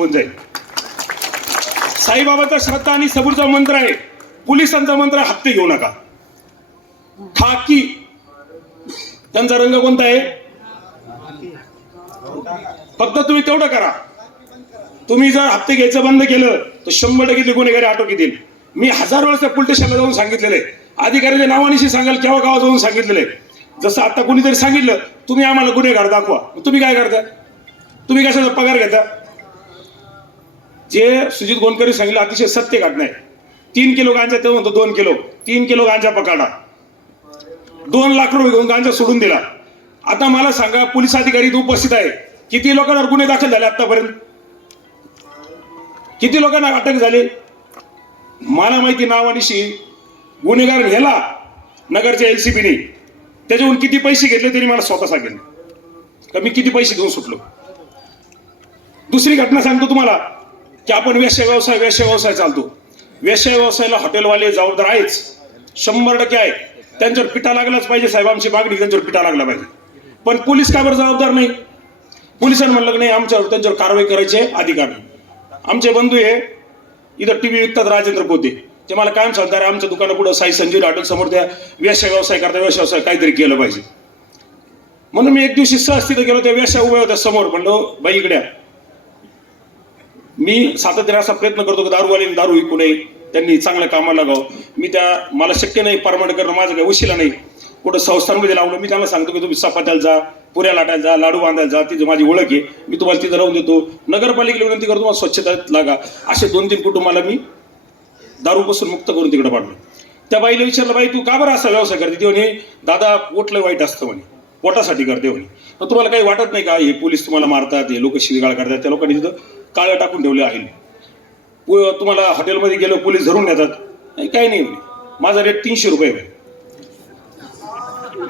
संपून जाईल. साईबाबाचा श्रद्धा आणि सबूरचा मंत्र आहे. पोलिसांचा मंत्र आहे, घेऊ नका. खाकी. त्यांचा रंग कोणता आहे? फक्त तुम्ही तेवढं करा. तुम्ही जर हप्ते घ्यायचं बंद केलं तर शंभर टक्के ते गुन्हेगारी आटोक्यात येतील मी हजार वेळेस त्या पोलीस स्टेशनला जाऊन सांगितलेलं आहे. अधिकाऱ्याच्या नावानिशी सांगाल केव्हा गावात जाऊन सांगितलेलं आहे. जसं आता कोणीतरी सांगितलं तुम्ही आम्हाला गुन्हेगार दाखवा. तुम्ही काय करता? तुम्ही कशाचा पगार घेता? जे सुजित गोंडकरी सांगितलं अतिशय सत्य घटना आहे. तीन किलो गांजा ते म्हणतो दोन किलो. तीन किलो गांजा पकडा. दोन लाख रुपये घेऊन गांजा सोडून दिला. आता मला सांगा पोलीस अधिकारी इथे उपस्थित आहे. किती लोकांवर गुन्हे दाखल झाले आतापर्यंत? किती लोकांना अटक झाली? मला माहिती नावानिशी गुन्हेगार नेला नगरच्या एलसीबीने. त्याच्याहून किती पैसे घेतले तरी मला स्वतः सांगेल का मी किती पैसे घेऊन सुटलो? दुसरी घटना सांगतो तुम्हाला. की आपण वेश्य व्यवसाय वेश्य व्यवसाय चालतो. वेश्य व्यवसायाला हॉटेलवाले जबाबदार आहेच. शंभर टक्के आहे. त्यांच्यावर पिटा लागलाच पाहिजे साहेब आमची मागणी त्यांच्यावर पिटा लागला पाहिजे. पण पोलीस का बरं जबाबदार नाही. पोलिसांनी म्हणलं की नाही आमच्यावर त्यांच्यावर कारवाई करायचे अधिकार नाही. आमचे बंधू हे इथं टीव्ही विकतात राजेंद्र पोते. ते मला कायम सांगतात "अरे, आमच्या दुकानापुढं साई संजीव हॉटेल समोर त्या व्यवसाय व्यवसाय करता व्यवसाय व्यवसाय काहीतरी केलं पाहिजे. म्हणून मी एक दिवशी सहज तिथं गेलो त्या व्यवसाय उभ्या होत्या समोर. म्हणलो बाई इकड्या मी सातत्याने असा प्रयत्न करतो की दारूवाले दारू विकू नये त्यांनी चांगल्या कामाला लागावं. मी त्या मला शक्य नाही परमानंट करणं माझं काही उशिला नाही. कुठं संस्थांमध्ये लावलं मी त्यांना सांगतो की तुम्ही चपात्याला जा पुऱ्या लाटायला जा लाडू बांधायला जा तिथं माझी ओळख आहे. मी तुम्हाला तिथं राहून देतो. नगरपालिकेला विनंती करतो मला स्वच्छतेत लागा. असे दोन तीन कुटुंबाला मी दारूपासून मुक्त करून तिकडे पाडलं त्या बाईला विचारलं बाई तू का बरं असा व्यवसाय करते? ती म्हणे दादा पोटलं वाईट असतं म्हणे. पोटासाठी करते म्हणे. मग तुम्हाला काही वाटत नाही का? हे पोलीस तुम्हाला मारतात हे लोक शिवीगाळ करतात त्या लोकांनी तिथं काळ्या टाकून ठेवले आहे. तुम्हाला हॉटेलमध्ये गेलो पोलीस धरून नेतात. नाही काही नाही माझा रेट तीनशे रुपये आहे.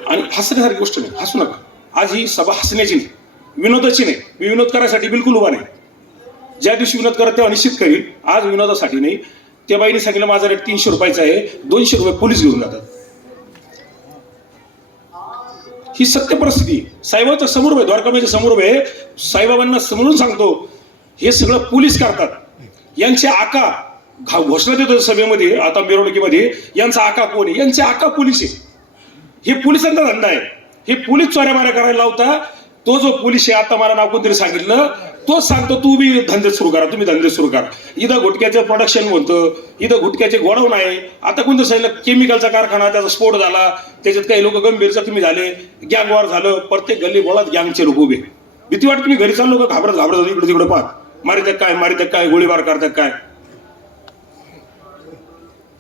आणि हसण्यासारखी गोष्ट नाही. हसू नका. आज ही सभा हसण्याची नाही. विनोदाची नाही. मी विनोद करायसाठी बिलकुल उभा नाही. ज्या दिवशी विनोद करत तेव्हा निश्चित करील आज विनोदासाठी नाही. त्या बाईने सांगितलं माझा रेट तीनशे रुपयाचा आहे. दोनशे रुपये पोलीस घेऊन जातात. ही सत्य परिस्थिती. आहे. समोर आहे द्वारकामाच्या समोर आहे साईबाबांना समोरून सांगतो हे सगळं पोलीस करतात. यांचे आका घा- घोषणा देतो सभेमध्ये आता मिरवणुकीमध्ये यांचा आका कोण आहे? यांचे आका पोलीस आहे हे पोलिसांचा धंदा आहे. हे पोलीस चोऱ्या माऱ्या करायला लावता तो जो पोलीस आहे आता मला नाव कोणतरी सांगितलं तोच सांगतो तू बी धंदे सुरू करा तुम्ही धंदे सुरू करा. इथं गुटक्याचं प्रोडक्शन होतं इथं गुटक्याचे गोडाऊन आहे. आता कोणतं सांगितलं केमिकलचा कारखाना त्याचा स्फोट झाला त्याच्यात काही लोक गंभीर जखमी झाले गँग वॉर झालं प्रत्येक गल्ली बोळात गँगचे लोक उभे. भीती वाटत तुम्ही घरी चाललो का? घाबरत घाबरत इकडे तिकडे पाहत. मारित काय मारित काय गोळीबार करतात काय?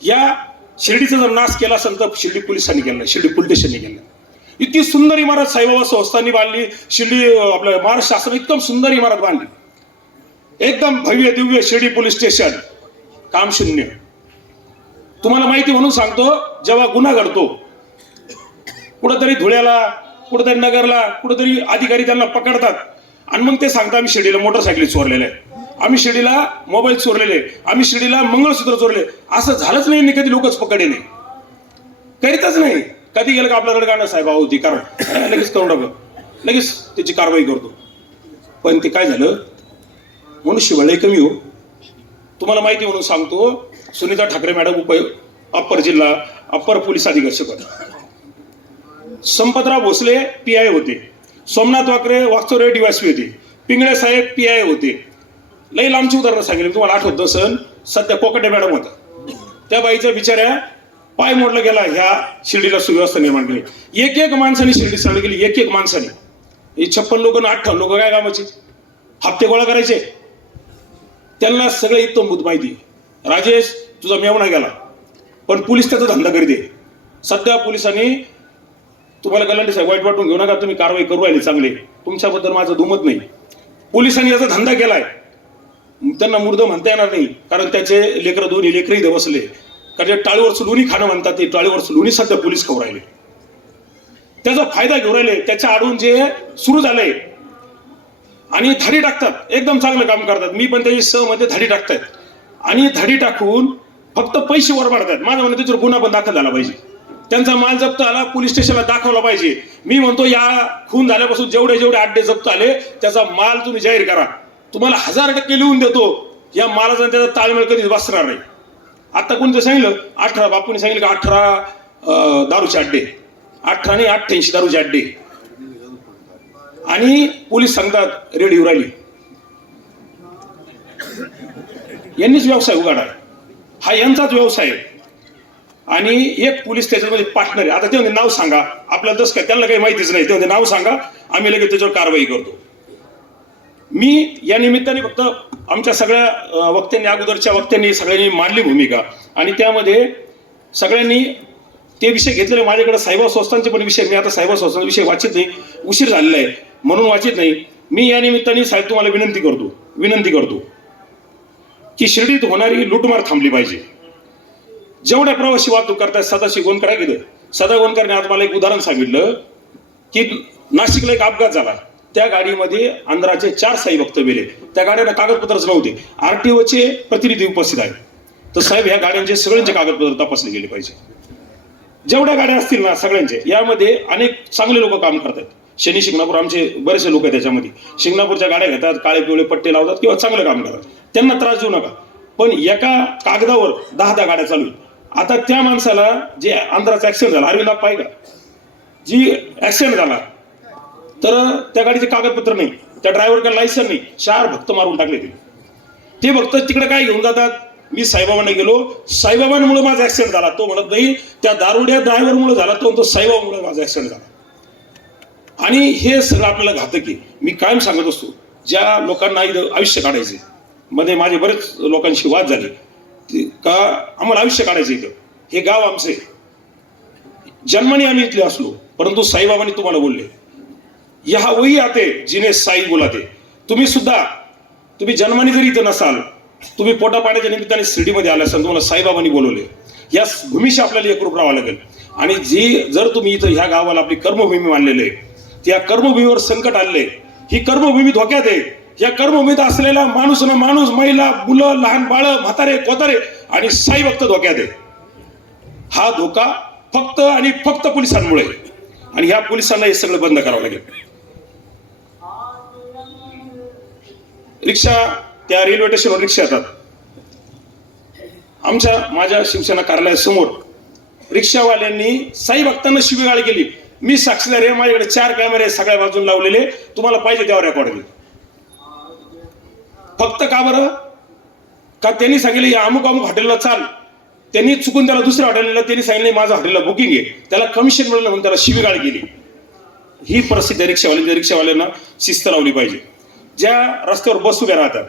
या शिर्डीचा जर नाश केला असेल तर शिर्डी पोलिसांनी केला शिर्डी पोलीस स्टेशनने केलं इतकी सुंदर इमारत साईबाबा संस्थांनी बांधली शिर्डी आपलं महाराष्ट्र शासन एकदम सुंदर इमारत बांधली. एकदम भव्य दिव्य शिर्डी पोलीस स्टेशन काम शून्य तुम्हाला माहिती म्हणून सांगतो जेव्हा गुन्हा घडतो कुठंतरी धुळ्याला कुठंतरी नगरला कुठंतरी अधिकारी त्यांना पकडतात. आणि मग ते सांगता आम्ही शिर्डीला मोटरसायकली चोरलेलं आहे आम्ही शिर्डीला मोबाईल चोरलेले आहे. आम्ही शिर्डीला मंगळसूत्र चोरले असं झालंच नाही कधी लोकच पकडे नाही. करीतच नाही. कधी गेलं का आपल्याकडे गाणं साहेब? होती कारण. लगेच करून टाकलं. लगेच त्याची कारवाई करतो. पण ते काय झालं? मनुष्यबळ लय कमी हो. तुम्हाला माहिती म्हणून सांगतो. सुनीता ठाकरे मॅडम उप अप्पर जिल्हा अप्पर पोलीस अधीक्षक होते. संपतराव भोसले पी आय होते. सोमनाथ वाकरे वागचोरे डीवायसपी होते. पिंगळे साहेब पी आय होते. लई लांबची उदाहरणं सांगितली. तुम्हाला आठवत सण सध्या कोकटे मॅडम होता त्या बाईच्या बिचाऱ्या पाय मोडला गेला ह्या शिर्डीला सुव्यवस्था निर्माण केली. एक एक माणसाने शिर्डी चालू केली एक एक माणसाने. हे छप्पन लोक अठ्ठावन्न लोक काय कामाचे? हप्ते गोळा करायचे? त्यांना सगळं इतंभूत माहिती राजेश तुझा मेवणा गेला. पण पोलीस त्याचा धंदा करते सध्या पोलिसांनी तुम्हाला गलांडी साहेब वाईट वाटून घेऊ नका तुम्ही कारवाई करू राहिली चांगले. तुमच्याबद्दल माझं दुमत नाही. पोलिसांनी याचा धंदा केलाय. त्यांना मुर्द म्हणता येणार नाही कारण त्याचे लेकरं दोन्ही लेकरं इथे बसले. कारण जे टाळीवर लोणी खाणं म्हणतात ते टाळीवरचं लोणी सध्या पोलीस खाऊ राहिले. त्याचा फायदा घेऊ राहिले त्याच्या आडून जे सुरू झालंय. आणि धाडी टाकतात एकदम चांगलं काम करतात. मी पण त्याची सहमध्ये धाडी टाकतायत. आणि धाडी टाकून फक्त पैसे वर पाडतात माझं म्हणणं त्याच्यावर गुन्हा पण दाखल झाला पाहिजे. त्यांचा माल जप्त आला पोलीस स्टेशनला दाखवला पाहिजे. मी म्हणतो या खून झाल्यापासून जेवढे जेवढे अड्डे जप्त आले त्याचा माल तुम्ही जाहीर करा. तुम्हाला हजार टक्के लिहून देतो या मालाचा त्याचा ताळमेळ कधीच बसणार नाही. आता कोणतं सांगितलं? अठरा बापूने सांगितलं का अठरा दारूचे अड्डे. अठरा आणि अठ्ठ्याऐंशी दारूचे अड्डे. आणि पोलीस सांगतात रेडिओ राहिली. यांनीच व्यवसाय उघडा. हा यांचाच व्यवसाय आहे. आणि एक पोलीस त्याच्यामध्ये पार्टनर आहे आता ते म्हणते नाव सांगा. आपल्याला तसं काय त्यांना काही माहितीच नाही. ते म्हणते नाव सांगा. आम्ही लगेच त्याच्यावर कारवाई करतो. मी या निमित्ताने फक्त आमच्या सगळ्या वक्त्यांनी अगोदरच्या वक्त्यांनी सगळ्यांनी मांडली भूमिका. आणि त्यामध्ये सगळ्यांनी ते विषय घेतलेले माझ्याकडे सायबर संस्थांचे पण विषय मी आता सायबर संस्थांचा विषय वाचित नाही. उशीर झालेला आहे. म्हणून वाचित नाही. मी या निमित्ताने साहेब तुम्हाला विनंती करतो विनंती करतो की शिर्डीत होणारी लूटमार थांबली पाहिजे. जेवढ्या प्रवासी वाहतूक करतायत सदाशिव गोंदकर गेलं सदा गोंदकरने आज मला एक उदाहरण सांगितलं की नाशिकला एक अपघात झाला. त्या गाडीमध्ये आंध्राचे चार साई भक्त गेले. त्या गाड्यांना कागदपत्रच नव्हते. आरटीओचे प्रतिनिधी उपस्थित आहेत. तर साहेब ह्या गाड्यांचे सगळ्यांचे कागदपत्र तपासले गेले पाहिजे. जेवढ्या गाड्या असतील ना सगळ्यांचे यामध्ये अनेक चांगले लोक काम करतात शनी शिंगणापूर आमचे बरेचसे लोक आहेत त्याच्यामध्ये. शिंगणापूरच्या गाड्या घेतात काळे पिवळे पट्टे लावतात किंवा चांगलं काम करतात. त्यांना त्रास देऊ नका. पण एका कागदावर दहा दहा गाड्या चालू आहेत. आता त्या माणसाला जे आंध्राचा ऍक्सिडेंट झाला अरविंद पाय का? जी ऍक्सिडेंट झाला तर त्या गाडीचे कागदपत्र नाही त्या ड्रायव्हरकडे लायसन नाही चार भक्त मारून टाकले ते ते भक्त तिकडे काय घेऊन जातात? मी साईबाबांना गेलो साईबाबांमुळे माझा ऍक्सिडेंट झाला. तो म्हणत नाही त्या दारुड्या ड्रायव्हरमुळे झाला तो म्हणतो साईबाबामुळे माझा ऍक्सिडेंट झाला. आणि हे सगळं आपल्याला घातक आहे. मी कायम सांगत असतो ज्या लोकांना इथं आयुष्य काढायचे मध्ये माझे बरेच लोकांशी वाद झाले. का आम्हाला आयुष्य काढायचं इथं? हे गाव आमचे जन्माने आम्ही इथले असलो परंतु साईबाबांनी तुम्हाला बोलले. यहा वही आते जिने साई बोलाते. तुम्ही सुद्धा तुम्ही जन्माने जरी इथं नसाल तुम्ही पोटा पाण्याच्या निमित्ताने शिर्डीमध्ये आला असाल तुम्हाला साईबाबांनी बोलवले. या भूमीशी आपल्याला एकरूप राहावं लागेल. आणि जी जर तुम्ही इथं ह्या गावाला आपली कर्मभूमी मानलेली आहे त्या कर्मभूमीवर संकट आणले ही कर्मभूमी धोक्यात आहे. या कर्मभूमीत असलेला माणूस ना माणूस महिला मुलं लहान बाळ म्हातारे कोतारे आणि साई भक्त धोक्यात आहे. हा धोका फक्त आणि फक्त पोलिसांमुळे आणि ह्या पोलिसांना हे सगळं बंद करावं लागेल. रिक्षा त्या रेल्वे स्टेशनवर रिक्षा येतात. आमच्या माझ्या शिवसेना कार्यालयासमोर रिक्षावाल्यांनी साई भक्तांना शिवीगाळ केली. मी साक्षीदार आहे माझ्याकडे चार कॅमेरे सगळ्या बाजून लावलेले. तुम्हाला पाहिजे त्यावर रेकॉर्ड होईल फक्त का बरं? का त्यांनी सांगितलं या अमुक अमुक हॉटेलला चाल. त्यांनी चुकून त्याला दुसऱ्या हॉटेलला त्यांनी सांगितलं माझं हॉटेलला बुकिंग आहे. त्याला कमिशन मिळलं म्हणून त्याला शिवीगाळ गेली ही परिस्थिती रिक्षावाली त्या रिक्षावाल्यांना शिस्त लावली पाहिजे. ज्या रस्त्यावर बस उभ्या राहतात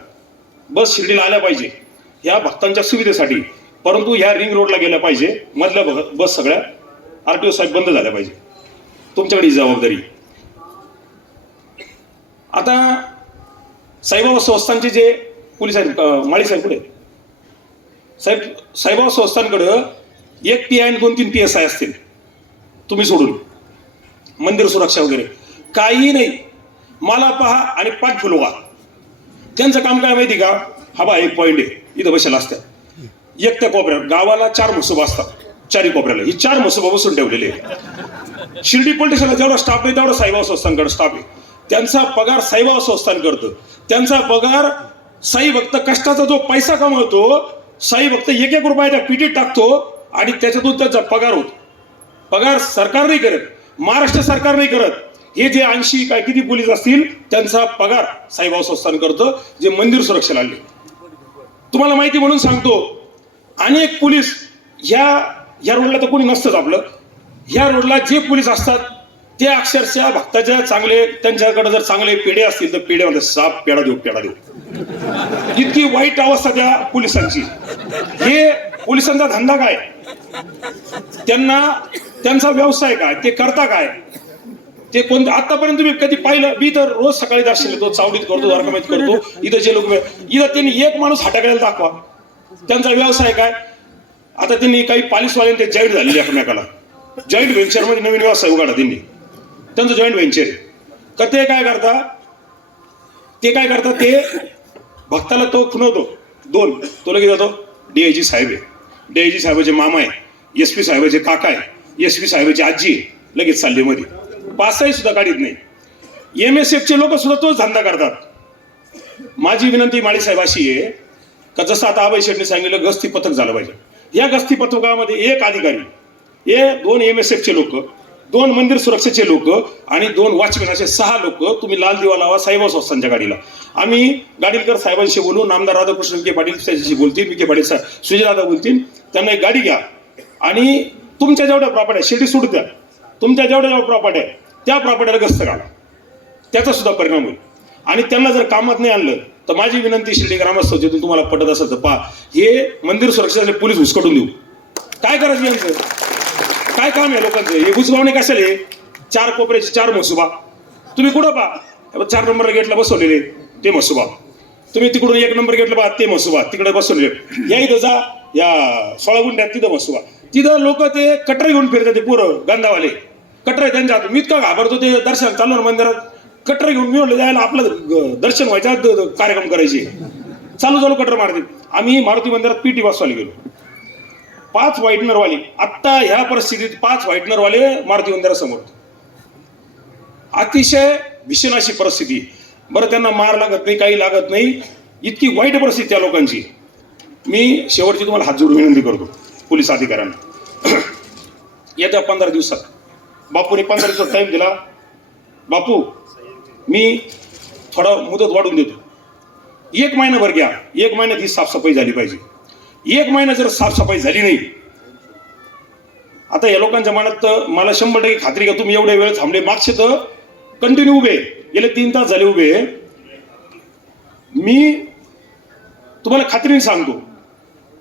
बस शिर्डीला आल्या पाहिजे या भक्तांच्या सुविधेसाठी. परंतु ह्या रिंग रोडला गेल्या पाहिजे मधल्या बस सगळ्या आर टी साहेब बंद झाल्या पाहिजे. तुमच्याकडे जबाबदारी. आता साईबाबा संस्थानचे जे पोलीस आहेत माळी साहेब पुढे साहेब साईबाबा संस्थानकडं एक पी आय आणि दोन तीन पी एस आय असतील. तुम्ही सोडून. मंदिर सुरक्षा वगैरे. काही नाही. मला पहा आणि पाठ फुलवा. त्यांचं काम काय माहिती का? हा बा एक पॉईंट आहे. इथं बसेला असतात एक त्या कोपऱ्यात. गावाला चार म्हसोबा असतात चारी कोपऱ्याला. ही चार मसोबा बसून ठेवलेले आहे शिर्डी पोलिटिशनला जेवढा स्टाफ आहे तेवढा साईबाबा संस्थांकडे स्टाफ आहे. त्यांचा पगार साईबाबा संस्थान करतं. त्यांचा पगार साई भक्त कष्टाचा जो पैसा कमवतो साई भक्त एक एक रुपया त्या पिटीत टाकतो आणि त्याच्यातून त्याचा पगार होतो. पगार सरकार नाही करत महाराष्ट्र सरकार नाही करत. हे जे ऐंशी काय किती पोलीस असतील त्यांचा पगार साईबाबा संस्थान करतं जे मंदिर सुरक्षेला आले तुम्हाला माहिती म्हणून सांगतो अनेक पोलीस ह्या ह्या रोडला तर कोणी नसतंच आपलं. ह्या रोडला जे पोलीस असतात ते अक्षरशः भक्ताच्या चांगले त्यांच्याकडे जर चांगले पेढे असतील तर पेढ्यामध्ये साप पेढा देऊ पेढा देऊ. इतकी वाईट अवस्था त्या पोलिसांची. हे पोलिसांचा धंदा काय? त्यांना त्यांचा व्यवसाय काय? ते करता काय? ते कोण आतापर्यंत तुम्ही कधी पाहिलं? मी तर रोज सकाळी दर्शन येतो चावडीत करतो द्वारकामात करतो इथं जे लोक इथं त्यांनी एक माणूस हाटाकडे दाखवा. त्यांचा व्यवसाय काय? आता त्यांनी काही पालिसवाल्यांनी ते जॉईंट झालेले एकमेकाला. जॉईंट व्हेंचरमध्ये नवीन व्यवसाय उघडा त्यांनी. त्यांचं जॉईंट व्हेंचर आहे का ते काय करता? ते काय करतात? ते भक्ताला तो खुणवतो दोन. तो लगेच जातो डीआयजी साहेब आहे. डीआयजी साहेबाचे मामा आहे. एस पी साहेबाचे काका आहे. एस पी साहेबाची आजी आहे. लगेच चालली मध्ये. पाचही सुद्धा काढीत नाही. एम एस एफचे लोक सुद्धा तोच धंदा करतात. माझी विनंती माळी साहेब अशी आहे का जसं आता अभय शेठने सांगितलं गस्ती पथक झालं पाहिजे. या गस्ती पथकामध्ये एक अधिकारी हे दोन एम एस एफचे लोक दोन मंदिर सुरक्षेचे लोक आणि दोन वॉचमॅन असे सहा लोक तुम्ही लाल दिवा लावा साहेबांस संस्थांच्या गाडीला. आम्ही गाडीलकर साहेबांशी बोलू नामदार राधाकृष्ण के पाटील त्याच्याशी बोलतील विखे के पाटील साहेब सुजयदादा बोलतील. त्यांना एक गाडी घ्या. आणि तुमच्या जेवढ्या प्रॉपर्टी आहे शेती सोडू द्या. तुमच्या जेवढ्या जेवढ्या प्रॉपर्टी आहे त्या प्रॉपर्टीला गस्त घाला. त्याचा सुद्धा परिणाम होईल. आणि त्यांना जर कामात नाही आणलं तर माझी विनंती शिर्डी ग्रामस्थांच्यातून तुम्हाला पटत असेल तर पहा. हे मंदिर सुरक्षेसाठी पोलीस हुसकटून देऊ. काय करायचं यांचं काय काम आहे लोकांचं? हे घुसगावणे कशाले? चार कोपऱ्याचे चार मसुबा तुम्ही कुठं पहा? चार नंबर गेटला बसवलेले ते मसुबा तुम्ही तिकडून एक नंबर गेटला पहा ते मसुबा तिकडे बसवलेले या इथं जा या सोळा गुंड्यात तिथं मसुबा तिथं लोक ते कटर घेऊन फिरतात ते पोरं गंधावाले. कटर त्यांच्या हातात मी इतका घाबरतो ते दर्शन चालू ना मंदिरात. कटर घेऊन मिळवलं जायला आपलं दर्शन व्हायचा कार्यक्रम करायचे. चालू चालू कटर मारते आम्ही मारुती मंदिरात पीटी बसवायला गेलो. पाच व्हाईटनरवाले आत्ता ह्या परिस्थितीत पाच व्हाईटनरवाले मारुती मंदिरासमोर अतिशय भीषण अशी परिस्थिती. बरं त्यांना मार लागत नाही काही लागत नाही. इतकी वाईट परिस्थिती त्या लोकांची. मी शेवटची तुम्हाला हात जोडून विनंती करतो पोलीस अधिकाऱ्यांना. येत्या पंधरा दिवसात. बापूने पंधरा दिवसात टाईम दिला. बापू मी थोडा मुदत वाढून देतो. एक महिनाभर घ्या. एक महिन्यात ही साफसफाई झाली पाहिजे. एक महिना जर साफसफाई झाली नाही. आता या लोकांच्या मनात तर मला शंभर टक्के खात्री का तुम्ही एवढ्या वेळ थांबले? मागचे तर कंटिन्यू उभे गेले तीन तास झाले उभे मी तुम्हाला खात्रीने सांगतो.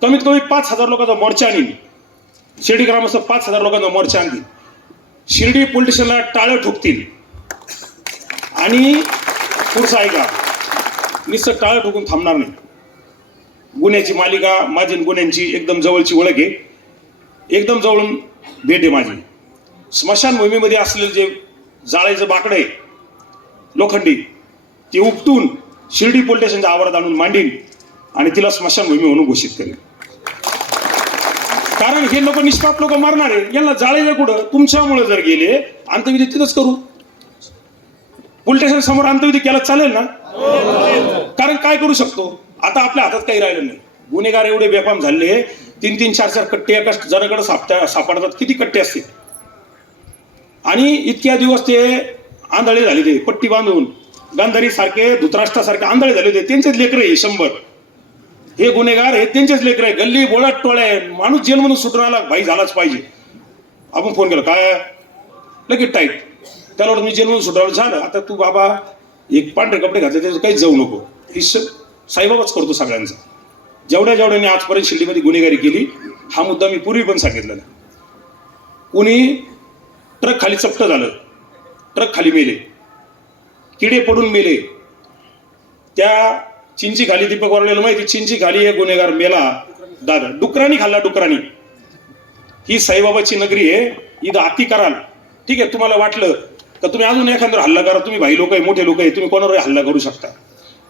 कमीत कमी पाच हजार लोकांचा मोर्चा आणीन. शिर्डी ग्रामस्थ पाच हजार लोकांचा मोर्चा आणतील. शिर्डी पोलीस स्टेशनला टाळं ठोकतील. आणि पुढचं ऐका. नुसतं टाळं ठोकून थांबणार नाही. गुन्ह्याची मालिका माझी गुन्ह्यांची एकदम जवळची ओळख आहे. एकदम जवळून भेट आहे माझी. स्मशानभूमीमध्ये असलेलं जे जाळायचं बाकडं आहे लोखंडी ते उपटून शिर्डी पोलीस स्टेशनच्या आवारात आणून मांडीन आणि तिला स्मशानभूमी म्हणून घोषित करेल कारण हे लोक निष्पाप लोक मारणार आहे यांना जाळायचं कुठं तुमच्यामुळे जर गेले अंतविधी तिथंच करू. पोलीस स्टेशन समोर अंतविधी केला चालेल ना? कारण काय करू शकतो? आता आपल्या हातात काही राहिलं नाही. गुन्हेगार एवढे बेफाम झाले तीन तीन चार चार कट्टे एका जणाकडे सापट्या सापडतात. किती कट्टे असतील? आणि इतक्या दिवस ते आंधळे झाले ते पट्टी बांधून. गांधारी सारखे धुतराष्ट्रासारखे आंधळे झाले होते. त्यांचेच लेकर आहे शंभर. हे गुन्हेगार हे त्यांचेच लेकर आहे. गल्ली बोळात टोळ्या आहे. माणूस जेलमधून सुटून आला भाई झालाच पाहिजे. आपण फोन केला काय? लगेच टाईट. त्याला वाटतं मी जेलमधून सुटावलं झालं. आता तू बाबा एक पांढरे कपडे घातले त्याचं काहीच जाऊ नको. ही स- साईबाबाच करतो सगळ्यांचा. जेवढ्या जेवढ्याने आजपर्यंत शिर्डीमध्ये गुन्हेगारी केली हा मुद्दा मी पूर्वी पण सांगितलेला. कोणी ट्रक खाली चपट झालं ट्रक खाली मेले किडे पडून मेले त्या चिंची खाली दीपक वरलेलं माहिती चिंची खाली हे गुन्हेगार मेला दादा डुकरानी खाल्ला डुकरानी. ही साईबाबाची नगरी आहे इथं अति कराल. ठीक आहे तुम्हाला वाटलं तर तुम्ही अजून एखाद्यावर हल्ला करा तुम्ही भाई लोक आहे मोठे लोक आहे तुम्ही कोणावरही हल्ला करू शकता?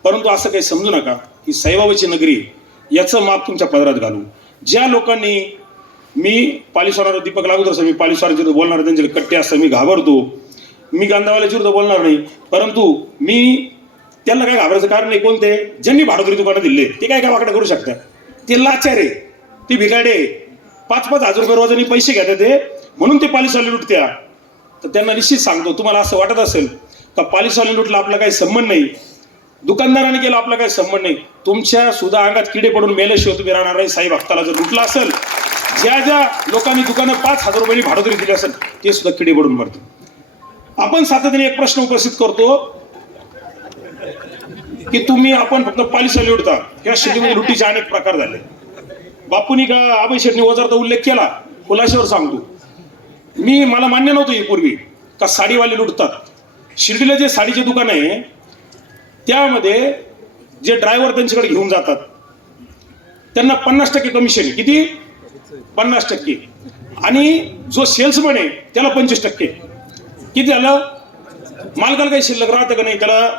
परंतु असं काही समजू नका की साईबाबाची नगरी याचं माप तुमच्या पदरात घालू. ज्या लोकांनी मी पालिसवार दीपक लागू असं मी पालिसवारांच्या विरुद्ध बोलणार त्यांच्याकडे कट्टे असं मी घाबरतो. मी गांधावाल्याच्या विरुद्ध बोलणार नाही. परंतु मी त्यांना काय घाबरायचं कारण नाही. कोणते? ज्यांनी भाडोदरी दुकानं दिले ते काय काय वाकडं करू शकतात? ते लाचार आहे. ते भिगाडे पाच पाच हजार रुपये रोजाने पैसे घेतात ते. म्हणून ते पालिसवाले लुटत्या. तर त्यांना निश्चित सांगतो तुम्हाला असं वाटत असेल का पालिसवाले लुटला आपला काही संबंध नाही? दुकानदाराने केलं आपला काही संबंध नाही. तुमच्या सुद्धा अंगात किडे पडून मेल्याशिवाय तुम्ही राहणार नाही. साई भक्ताला जर लुटला असेल ज्या ज्या लोकांनी दुकानं पाच हजार रुपयांनी भाडोतरी दिली असेल ते सुद्धा किडे पडून मरतील. आपण सातत्याने एक प्रश्न उपस्थित करतो की तुम्ही आपण फक्त पालिसा लुटता या शेतीमध्ये लुटीचे अनेक प्रकार झाले. बापूनी का अभय शेटणी वजारचा उल्लेख केला? खुलाशावर सांगतो. मी मला मान्य नव्हतं ही पूर्वी का साडीवाले लुटतात. शिर्डीला जे साडीचे दुकान आहे त्यामध्ये जे ड्रायव्हर त्यांच्याकडे घेऊन जातात त्यांना पन्नास टक्के कमिशन किती? पन्नास टक्के. आणि जो सेल्समन आहे त्याला पंचवीस टक्के. किती झालं? मालकाला काही शिल्लक राहतं का नाही त्याला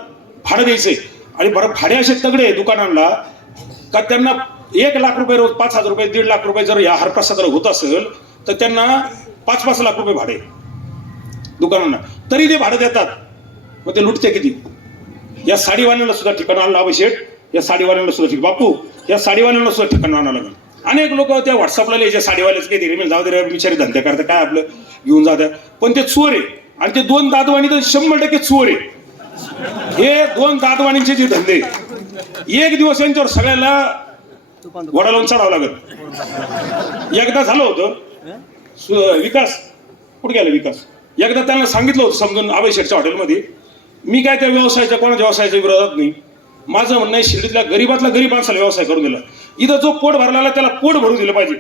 भाडं द्यायचंय. आणि बरं भाडे असे तगडे आहे दुकानांना का त्यांना एक लाख रुपये रोज पाच हजार रुपये दीड लाख रुपये जर या हरप्रसादाला होत असेल तर त्यांना पाच पाच लाख रुपये भाडे. दुकानांना. तरी ते भाडं देतात. मग ते लुटते किती? या साडीवाल्यांना सुद्धा ठिकाण आणलं अभिषेक या साडीवाल्यांना सुद्धा ठिकाण. बापू या साडीवाल्यांना सुद्धा ठिकाण आणावं लागेल. अनेक लोक त्या व्हॉट्सअपला याच्या साडीवाल्याच काही दिले जाऊ दे रे, बिचारे धंदे करतात काय आपलं? घेऊन जातात पण ते चोर आहे. आणि ते दोन दादवाणी तर शंभर टक्के चोर आहे. हे दोन दादवाणींचे जे धंदे एक दिवस यांच्यावर सगळ्याला वडा लावून चढावं लागत एकदा झालं होतं. सु- विकास कुठे गेला विकास? एकदा त्यांना सांगितलं होतं समजून अभय हॉटेलमध्ये मी काय त्या व्यवसायाच्या कोणाच्या व्यवसायाच्या विरोधात नाही. माझं म्हणणं आहे शिर्डीतल्या गरीबातला गरीब माणसाला व्यवसाय करून दिला. इथं जो पोट भरला त्याला पोट भरून दिलं पाहिजे.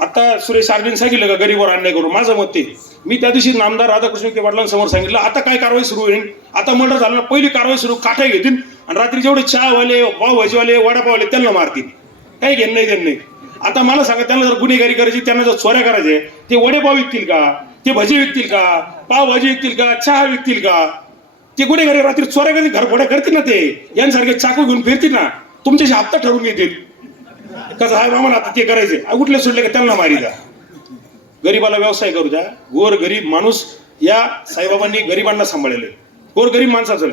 आता सुरेश सारजीने सांगितलं का गरीबवर अन्याय करून माझं मत ते मी त्या दिवशी नामदार राधाकृष्ण के वडिलांसमोर सांगितलं आता काय कारवाई सुरू होईल? आता मर्डर झालं ना, पहिली कारवाई सुरू काठ्या घेतील आणि रात्री जेवढे चहावाले पावभाजीवाले वडापावले त्यांना मारतील. काही घेणं नाही देणं नाही. आता मला सांगा त्यांना जर गुन्हेगारी करायची त्यांना जर चोऱ्या करायचे ते वडेपाव विकतील का? ते भजी विकतील का? पावभाजी विकतील का? चहा विकतील का? ते गुन्हेगारी रात्री चोऱ्या कधी घरफोड्या करतील ना ते. यांसारखे चाकू घेऊन फिरतील ना. तुमच्याशी हप्ता ठरवून घेतील. कसं हाय मामा आता ते करायचे. कुठले सुटले का त्यांना मारी द्या. गरीबाला व्यवसाय करू द्या. गोर गरीब माणूस या साईबाबांनी गरिबांना सांभाळले. गोर गरीब माणसाचं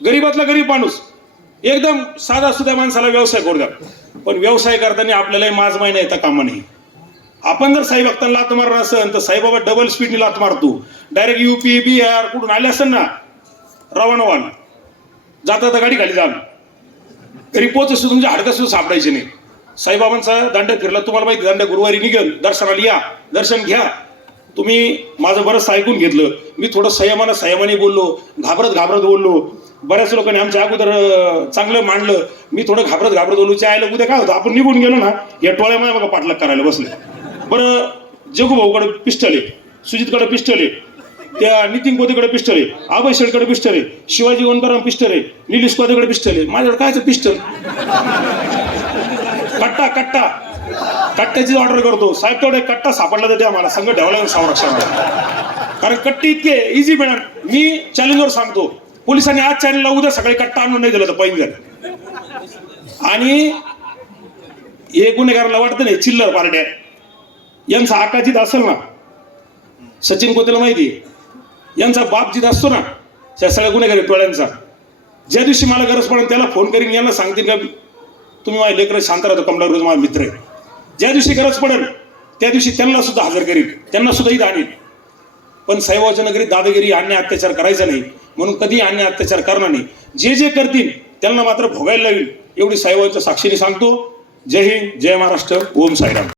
गरीबातला गरीब माणूस. एकदम साधा सुद्धा माणसाला व्यवसाय करू द्या. पण व्यवसाय करताना आपल्याला माज महिना येता कामा नाही. आपण जर साई भक्तांना लात मारणार असेल तर साईबाबा डबल स्पीडने लात मारतो. डायरेक्ट युपी बिहार कुठून आले असेल ना रवानवान जाता तर गाडी खाली जाल तरी पोच असतो तुमच्या हाडकं सुद्धा सापडायचे नाही. साईबाबांचा दांड फिरला. तुम्हाला माहिती दांड गुरुवारी निघेल. दर्शनाला या. दर्शन घ्या. तुम्ही माझं बरंच ऐकून घेतलं. मी थोडं संयमानं संयमाने बोललो. घाबरत घाबरत बोललो. बऱ्याच लोकांनी आमच्या अगोदर चांगलं मांडलं. मी थोडं घाबरत घाबरत बोललो. आयला उद्या काय होतं? आपण निघून गेलो ना या टोळ्यामुळे बघा पाठलाग करायला बसले. बरं जगू भाऊकडे पिस्टल आहे. सुजितकडे पिस्टल आहे. त्या नितीन कोतेकडे पिस्टल आहे अभय शेडकडे पिस्टल आहे शिवाजी वनकराम पिस्टल आहे निलेश कोतेकडे पिस्टल आहे. माझ्याकडे कायचं पिस्टल? कट्टा कट्टा. कट्ट्याची ऑर्डर करतो. साहेब तेवढे कट्टा सापडला तर द्या मला. संघ ठेवला संरक्षण. कारण कट्टी इतके इझी मिळणार मी चॅलेंजवर सांगतो. पोलिसांनी आज चॅनेलला उद्या सकाळी कट्टा आणून नाही दिला तर पैन झालं आणि हे गुन्हेगाराला वाटतं नाही चिल्लर पार्ट्या. यांचा आकाजित असेल ना? सचिन कोतेला माहिती यांचा बाप जिथं असतो ना त्या सगळ्या गुन्हेगारी टोळ्यांचा. ज्या दिवशी मला गरज पडेल त्याला फोन करीन यांना सांगतील का तुम्ही माझ्या लेकर शांत राहतो कमला रोज माझा मित्र आहे. ज्या दिवशी गरज पडेल त्या दिवशी त्यांना सुद्धा हजर करीन त्यांना सुद्धा इथं आणीन. पण साहेबाच्या नगरीत दादागिरी अन्याय अत्याचार करायचा नाही म्हणून कधी अन्याय अत्याचार करणार नाही. जे जे करतील त्यांना मात्र भोगायला लागेल एवढी साहेबांच्या साक्षीने सांगतो. जय हिंद जय महाराष्ट्र ओम साईराम.